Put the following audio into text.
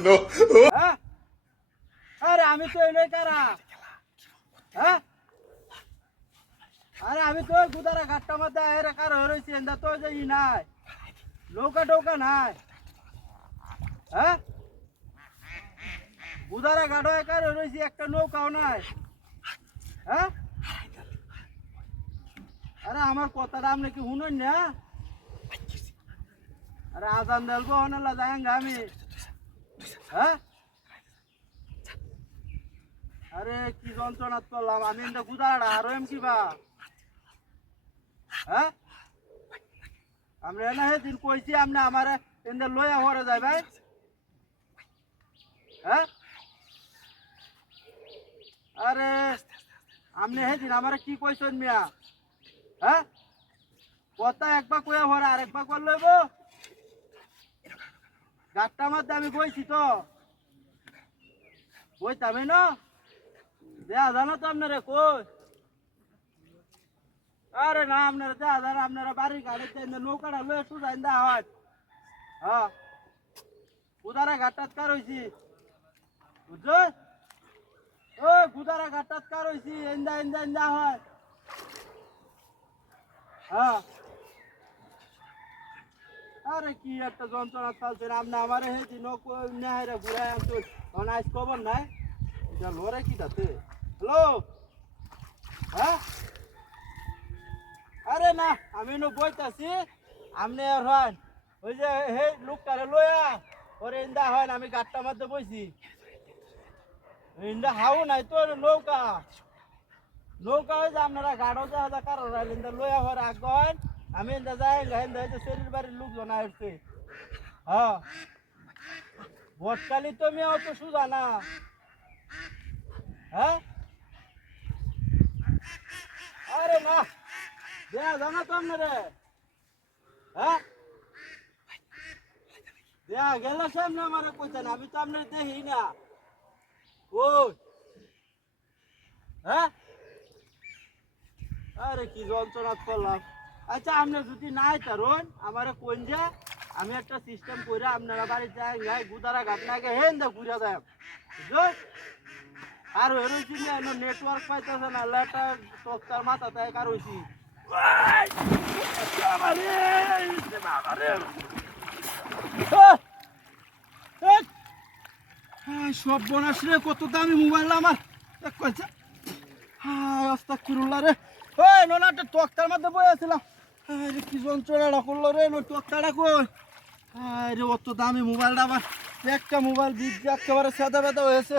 no. হ্যাঁ আরে আমি তো এনেই কারা হ্যাঁ আরে আমি তো গুদারা ঘাটটা মধ্যে এর কার হইছি এন্দা তো যে ই নাই নৌকা টৌকা নাই হ্যাঁ গুদারা ঘাট একার হইছি একটা নৌকাও নাই হ্যাঁ আরে আমার কথাটা আপনি কি শুনুন না আরে আজান দেলবো হনলা যাঙ্গা আমি হ্যাঁ আরে কি যন্ত্রণা করলাম আমি এন্দা গুদারা আরো এম কিবা হ্যাঁ আমরা না সেদিন কইছি আপনি আমার এন্দা লইয়া হরে যায় ভাই হ্যাঁ আরে আপনি সেদিন আমার কি কইছেন মিয়া হ্যাঁ কথা একবার কইয়া হরে আরেকবার কর লইব গাছটার মধ্যে আমি বইছি তো বইতামই না দেয়া জানো তো আপনারা কই আরে না আপনারা দেয়া জানো আপনারা বাড়ির গাড়িতে নৌকাটা লয়ে সুজাইন দেওয়া হয় হ্যাঁ গুদারা ঘাটটাত কার হইছি বুঝছো ও গুদারা ঘাটটাত কার হইছি এন্দা এন্দা এন্দা হয় হ্যাঁ আরে কি একটা যন্ত্রণা চলছে আপনি আমার হেঁটে নৌকো নেহাইরা ঘুরাই আনতো তখন আজ খবর নাই এটা লড়াই কি তাতে হ্যালো হ্যাঁ আরে না আমি নো বইতাছি আপনি আর হন ওই যে হে লোকটারে লইয়া ওরে ইন্দা হয় আমি গাটটার মধ্যে বইছি ইন্দা হাও নাই তো নৌকা নৌকা ওই যে আপনারা গাড়ো যা কারো ইন্দা লইয়া হওয়ার আগ আমি ইন্দা যাই ইন্দা এই যে শরীর বাড়ির লোকজন আসছে হ্যাঁ বটকালি তো মেয়ে অত সুজা না হ্যাঁ আরে না দেয়া জানা তো আপনারে হ্যাঁ দেয়া গেল সামনে আমার কইতেন আমি তো আপনার দেখি না ওই হ্যাঁ আরে কি যন্ত্রণা করলাম আচ্ছা আপনি যদি নাই তারুন আমার কোন যে আমি একটা সিস্টেম করে আপনারা বাড়ি যাই গুদারা ঘাট নাগে হেন দা ঘুরে যায় বুঝলো আর হয়েছি নেটওয়ার্ক পাইতেছে না লেটা তক্তার মাথা তাই কার হয়েছি সব বোনাস রে কত দামি মোবাইল আমার কইছে হায় আস্তাগফিরুল্লাহ রে ওই নোনাটা তক্তার মধ্যে বই আছিলাম আরে কি যন্ত্রণা করলো রে নো তক্তাটা কই আরে অত দামি মোবাইলটা আমার একটা মোবাইল বিদ্যা একেবারে সাদা বাদা হয়েছে